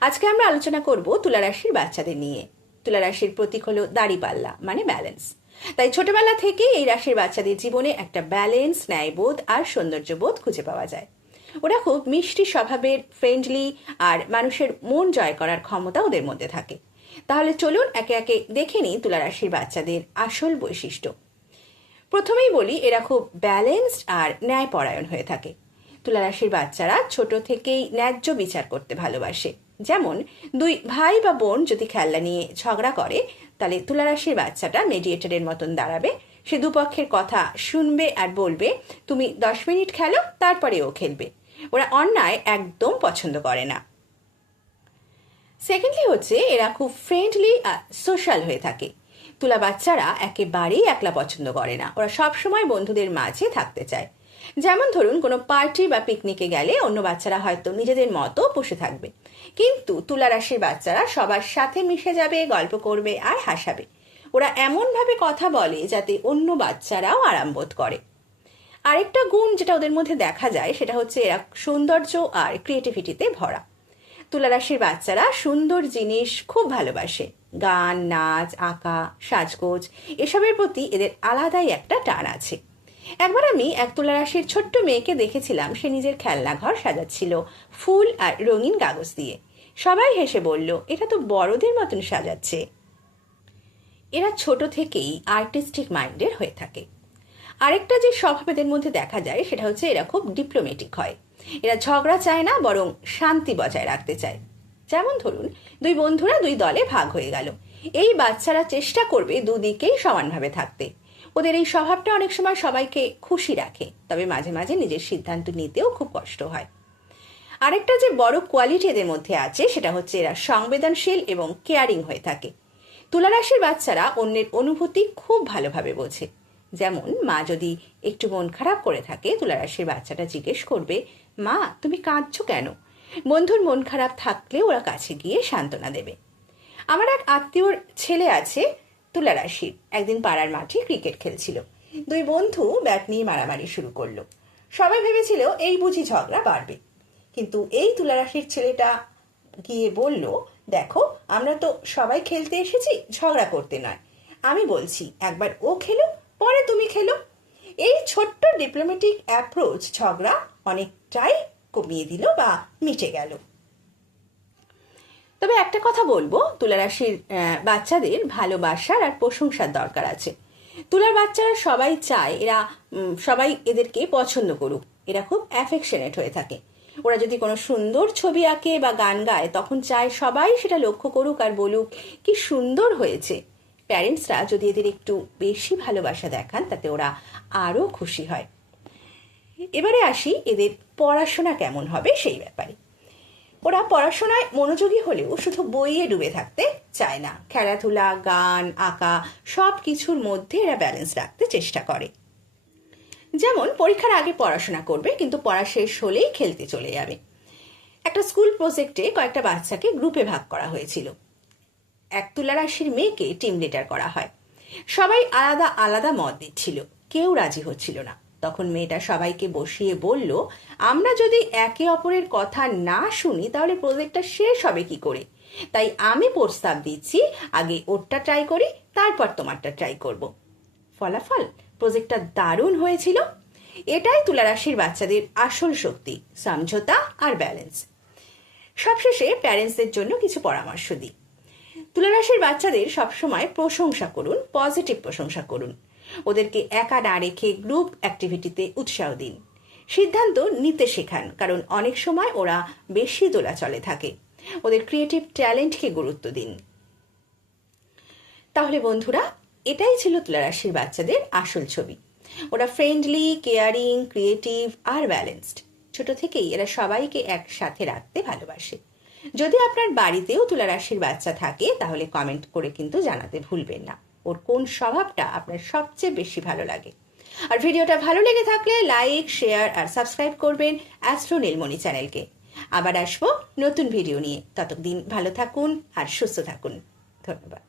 আজকে আমরা আলোচনা করব তুলা রাশির বাচ্চাদের নিয়ে। তুলা রাশির প্রতীক হলো দাড়িপাল্লা মানে ব্যালেন্স তাই ছোটবেলা থেকে এই রাশির বাচ্চাদের জীবনে একটা ব্যালেন্স ন্যায়বোধ আর সৌন্দর্যবোধ খুঁজে পাওয়া যায়। ওরা খুব মিষ্টি স্বভাবের ফ্রেন্ডলি আর মানুষের মন জয় করার ক্ষমতা ওদের মধ্যে থাকে। তাহলে চলুন একে একে দেখে নিই তুলা রাশির বাচ্চাদের আসল বৈশিষ্ট্য। প্রথমেই বলি, এরা খুব ব্যালেন্সড আর ন্যায়পরায়ণ হয়ে থাকে। তুলা রাশির বাচ্চারা ছোট থেকেই ন্যায্য বিচার করতে ভালোবাসে। যেমন, দুই ভাই বা বোন যদি খেলনা নিয়ে ঝগড়া করে, তাহলে তুলা রাশির বাচ্চাটা মেডিয়েটারের মতন দাঁড়াবে। সে দুপক্ষের কথা শুনবে আর বলবে, তুমি দশ মিনিট খেলো, তারপরে ও খেলবে। ওরা অন্যায় একদম পছন্দ করে না। সেকেন্ডলি হচ্ছে, এরা খুব ফ্রেন্ডলি আর সোশ্যাল হয়ে থাকে। তুলা বাচ্চারা একেবারেই একলা পছন্দ করে না। ওরা সবসময় বন্ধুদের মাঝে থাকতে চায়। যেমন ধরুন, কোনো পার্টি বা পিকনিকে গেলে অন্য বাচ্চারা হয়তো নিজেদের মতো বসে থাকবে। কিন্তু তুলা রাশির বাচ্চারা সবার সাথে মিশে যাবে, গল্প করবে আর হাসাবে। ওরা এমনভাবে কথা বলে যাতে অন্য বাচ্চারাও আরাম বোধ করে। আরেকটা গুণ যেটা ওদের মধ্যে দেখা যায়, সেটা হচ্ছে এরা সৌন্দর্য আর ক্রিয়েটিভিটিতে ভরা। তুলা রাশির বাচ্চারা সুন্দর জিনিস খুব ভালোবাসে। গান, নাচ, আঁকা, সাজগোজ, এসবের প্রতি এদের আলাদাই একটা টান আছে। একবার আমি এক তুলা রাশির ছোট্ট মেয়েকে দেখেছিলাম। সে নিজের খেলনাঘর সাজাচ্ছিল, ফুল আর রঙিন কাগজ দিয়ে। সবাই হেসে বলল, এটা তো বড়দের মতন সাজাচ্ছে। এরা ছোট থেকেই আর্টিস্টিক মাইন্ডের হয়ে থাকে। আরেকটা যে স্বভাব এদের মধ্যে দেখা যায়, সেটা হচ্ছে এরা খুব ডিপ্লোমেটিক হয়। এরা ঝগড়া চায় না, বরং শান্তি বজায় রাখতে চায়। যেমন ধরুন, দুই বন্ধুরা দুই দলে ভাগ হয়ে গেল। এই বাচ্চারা চেষ্টা করবে দুদিকেই সমানভাবে থাকতে। ওদের এই স্বভাবটা অনেক সময় সবাইকে খুশি রাখে, তবে মাঝে মাঝে নিজের সিদ্ধান্ত নিতেও খুব কষ্ট হয়। আরেকটা যে বড় কোয়ালিটি এদের মধ্যে আছে, সেটা হচ্ছে এরা সংবেদনশীল এবং কেয়ারিং হয়ে থাকে। তুলারাশির বাচ্চারা অন্যের অনুভূতি খুব ভালোভাবে বোঝে। যেমন, মা যদি একটু মন খারাপ করে থাকে, তুলারাশির বাচ্চাটা জিজ্ঞেস করবে, মা, তুমি কাঁদছো কেন? বন্ধুর মন খারাপ থাকলে ওরা কাছে গিয়ে সান্ত্বনা দেবে। আমার এক আত্মীয়র ছেলে আছে তুলা রাশির একদিন পাড়ার মাঠে ক্রিকেট খেলছিল। দুই বন্ধু ব্যাট নিয়ে মারামারি শুরু করল। সবাই ভেবেছিল এই বুঝি ঝগড়া বাড়বে। কিন্তু এই তুলা রাশির ছেলেটা গিয়ে বলল, দেখো, আমরা তো সবাই খেলতে এসেছি, ঝগড়া করতে নয়। আমি বলছি, একবার ও খেলো, পরে তুমি খেলো। এই ছোট্ট ডিপ্লোম্যাটিক অ্যাপ্রোচ ঝগড়া অনেকটাই কমিয়ে দিল বা মিটে গেল। একটা কথা বলব। তুলারাশির বাচ্চাদের ভালোবাসার আর প্রশংসার দরকার আছে। তুলার বাচ্চারা সবাই চায় এরা সবাই এদেরকে পছন্দ করুক। এরা খুব অ্যাফেকশনেট হয়ে থাকে। ওরা যদি কোনো সুন্দর ছবি আঁকে বা গান গায়, তখন চায় সবাই সেটা লক্ষ্য করুক আর বলুক, কি সুন্দর হয়েছে। প্যারেন্টসরা যদি এদের একটু বেশি ভালোবাসা দেখান, তাতে ওরা আরও খুশি হয়। এবারে আসি, এদের পড়াশোনা কেমন হবে সেই ব্যাপারে। ওরা পড়াশোনায় মনোযোগী হলেও শুধু বইয়ে ডুবে থাকতে চায় না। খেলাধুলা, গান, আঁকা সব কিছুর মধ্যে এরা ব্যালেন্স রাখতে চেষ্টা করে। যেমন, পরীক্ষার আগে পড়াশোনা করবে, কিন্তু পড়া শেষ হলেই খেলতে চলে যাবে। একটা স্কুল প্রজেক্টে কয়েকটা বাচ্চাকে গ্রুপে ভাগ করা হয়েছিল। এক তুলা রাশির মেয়েকে টিম লিডার করা হয়। সবাই আলাদা আলাদা মত দিচ্ছিল। কেউ রাজি হচ্ছিল না। তখন মেয়েটা সবাইকে বসিয়ে বলল, আমরা যদি একে অপরের কথা না শুনি, তাহলে প্রজেক্টটা শেষ হবে কি করে? তাই আমি প্রস্তাব দিচ্ছি, আগে ওরটা ট্রাই করি, তারপর তোমারটা ট্রাই করব। ফলাফল প্রজেক্টটা দারুণ হয়েছিল। এটাই তুলারাশির বাচ্চাদের আসল শক্তি, সমঝোতা আর ব্যালেন্স সবশেষে প্যারেন্টসদের জন্য কিছু পরামর্শ দিই। তুলারাশির বাচ্চাদের সবসময় প্রশংসা করুন পজিটিভ প্রশংসা করুন। ওদেরকে একা না রেখে গ্রুপ অ্যাক্টিভিটিতে উৎসাহ দিন। সিদ্ধান্ত নিতে শেখান, কারণ অনেক সময় ওরা বেশি দোলাচলে থাকে। ওদের ক্রিয়েটিভ ট্যালেন্টকে গুরুত্ব দিন। তাহলে বন্ধুরা, এটাই ছিল তুলারাশির বাচ্চাদের আসল ছবি। ওরা ফ্রেন্ডলি কেয়ারিং ক্রিয়েটিভ আর ব্যালেন্সড ছোট থেকেই এরা সবাইকে একসাথে রাখতে ভালোবাসে। যদি আপনার বাড়িতেও তুলারাশির বাচ্চা থাকে, তাহলে কমেন্ট করে কিন্তু জানাতে ভুলবেন না। ওর কোন স্বভাবটা আপনার সবচেয়ে বেশি ভালো লাগে। আর ভিডিওটা ভালো লেগে থাকলে লাইক শেয়ার আর সাবস্ক্রাইব করবেন অ্যাস্ট্রো নীলমণি চ্যানেলকে আবার আসব নতুন ভিডিও নিয়ে। ততদিন ভালো থাকুন আর সুস্থ থাকুন। ধন্যবাদ।